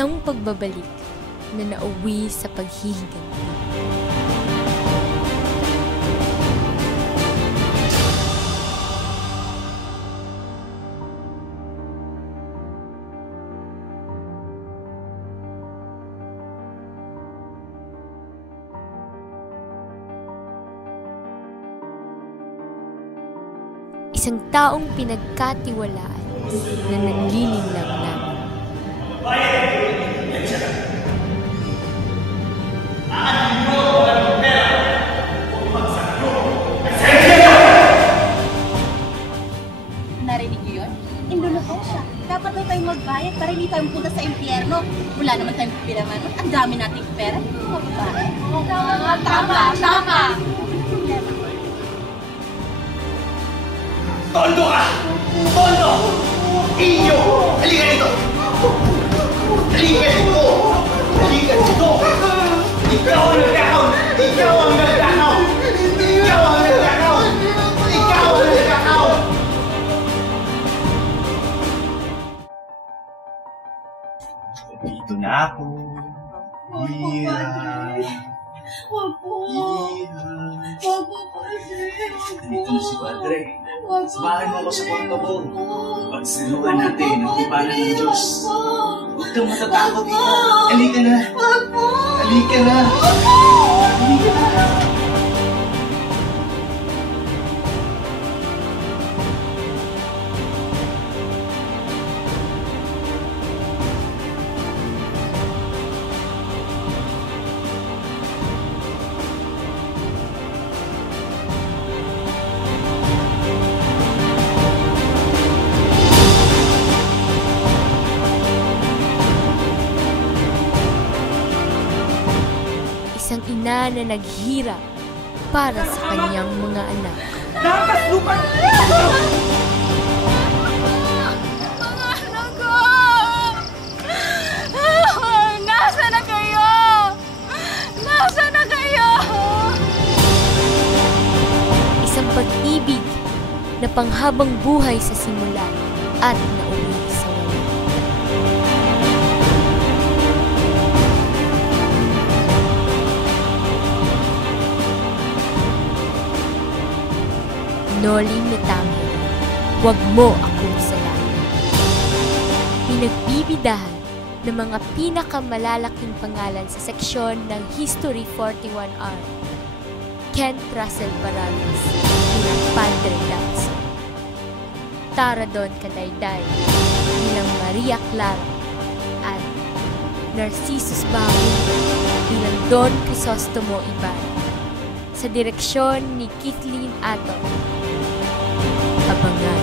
Isang pagbabalik na nauwi sa paghihiganti. Isang taong pinagkatiwalaan na nanliling lang namin. Narinig niyo yun? Indulokon siya. Dapat daw tayong magbayad para hindi tayo mapunta sa impyerno. Wala naman tayong pinaman. Ang dami nating pera. Magbayad. Tama! Tondo ka! Tondo! Inyo! Halika dito! Halika dito! Halika dito! Ikaw ang nagkakaw! Ikaw ang nagkakaw! Ikaw ang nagkakaw! Ikaw ang nagkakaw! Dito na ako. Iha. Wag po! Wag po kasi! Dito na si Padre. Samahan mo ako sa kwarto mo. Pagsiluhan natin ang tipanan ng Diyos. Huwag kang matatakot ito. Halika na. Halika na. Halika na. Isang ina na naghirap para sa kanyang mga anak. Lakas lupa! Mga anak ko! Nasaan na kayo? Nasaan na kayo? Isang pag-ibig na panghabang buhay sa simula at nauwi sa wala. Noli me tangere, huwag mo akong salamin. Pinagbibidahan ng mga pinakamalalaking pangalan sa seksyon ng History 41R. Kent Russell Paralis bilang Padre Lacson. Tara Don Cadayday bilang Maria Clara at Narcissus Bangun bilang Don Crisostomo Ibarra. Sa direksyon ni Kathleen Aton. Abangan.